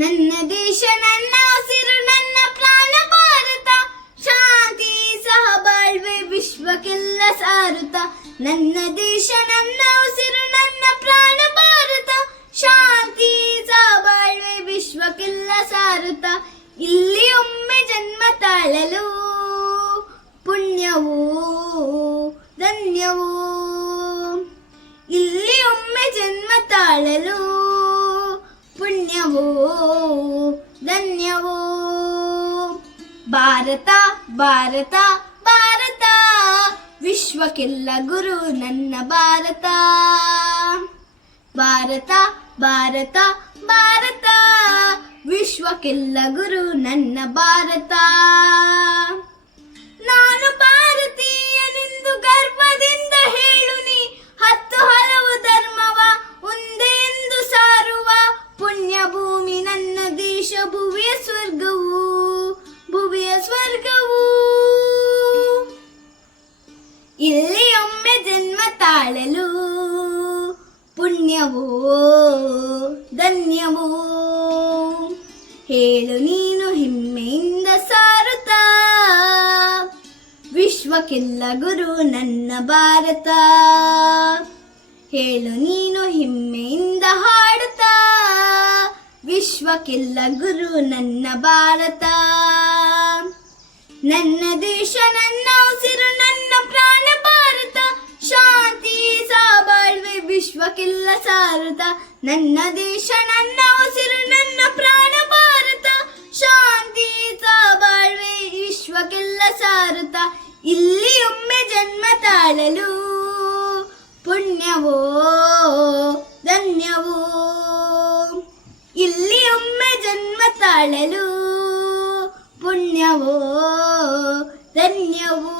ನನ್ನ ದೇಶ ನನ್ನ ಉಸಿರು ನನ್ನ ಪ್ರಾಣ ಭಾರತ, ಶಾಂತಿ ಸಹಬಾಳ್ವೆ ವಿಶ್ವಕ್ಕೆಲ್ಲ ಸಾರುತ್ತ. ನನ್ನ ದೇಶ ನನ್ನ ಉಸಿರು ನನ್ನ ಪ್ರಾಣ ಭಾರತ, ಶಾಂತಿ ಸಹಬಾಳ್ವೆ ವಿಶ್ವಕ್ಕೆಲ್ಲ ಸಾರುತ್ತ. ಇಲ್ಲಿ ಒಮ್ಮೆ ಜನ್ಮ ತಾಳಲು ಪುಣ್ಯವೋ ಧನ್ಯವೋ, ಇಲ್ಲಿ ಒಮ್ಮೆ ಜನ್ಮ ತಾಳಲು ಪುಣ್ಯವೋ ಧನ್ಯವೋ. ಭಾರತ ಭಾರತ ಭಾರತ ವಿಶ್ವಕ್ಕೆಲ್ಲ ಗುರು ನನ್ನ ಭಾರತ. ಭಾರತ ಭಾರತ ಭಾರತ ವಿಶ್ವಕ್ಕೆಲ್ಲ ಗುರು ನನ್ನ ಭಾರತ. ನಾನು ಭಾರತೀಯನೆಂದು ಗರ್ವದಿಂದ ಹೇಳು ನೀ, ಹತ್ತು ಹಲವು ಧರ್ಮವ ಒಂದೇ ಎಂದು ಸಾರುವ ಪುಣ್ಯ ಭೂಮಿ ನನ್ನ ದೇಶ, ಭುವಿಯ ಸ್ವರ್ಗವು ಭುವಿಯ ಸ್ವರ್ಗವು. ಇಲ್ಲಿ ಒಮ್ಮೆ ಜನ್ಮ ತಾಳಲು ಪುಣ್ಯವೋ ಧನ್ಯವೋ, ಹೇಳು ನೀನು ಹೆಮ್ಮೆಯಿಂದ ಸಾರುತ್ತ. ವಿಶ್ವಕ್ಕೆಲ್ಲ ಗುರು ನನ್ನ ಭಾರತ, ಹೇಳು ನೀನು ಹೆಮ್ಮೆಯಿಂದ ಹಾಡುತ್ತಾ. ವಿಶ್ವಕ್ಕೆಲ್ಲ ಗುರು ನನ್ನ ಭಾರತ. ನನ್ನ ದೇಶ ನನ್ನ ಉಸಿರು ನನ್ನ ಪ್ರಾಣ ಭಾರತ, ಶಾಂತಿ ಸಹಬಾಳ್ವೆ ವಿಶ್ವಕ್ಕೆಲ್ಲ ಸಾರುತ್ತ. ನನ್ನ ದೇಶ ನನ್ನ ಉಸಿರು ನನ್ನ ಪ್ರಾಣ ಭಾರತ, ಶಾಂತಿ ಸಹಬಾಳ್ವೆ ವಿಶ್ವಕ್ಕೆಲ್ಲ ಸಾರುತ್ತ. ಇಲ್ಲಿ ಒಮ್ಮೆ ಜನ್ಮ ತಾಳಲು ಪುಣ್ಯವೋ ಧನ್ಯವೋ, ಇಲ್ಲಿ ಒಮ್ಮೆ ಜನ್ಮ ತಾಳಲು ಪುಣ್ಯವೋ ಧನ್ಯವೋ.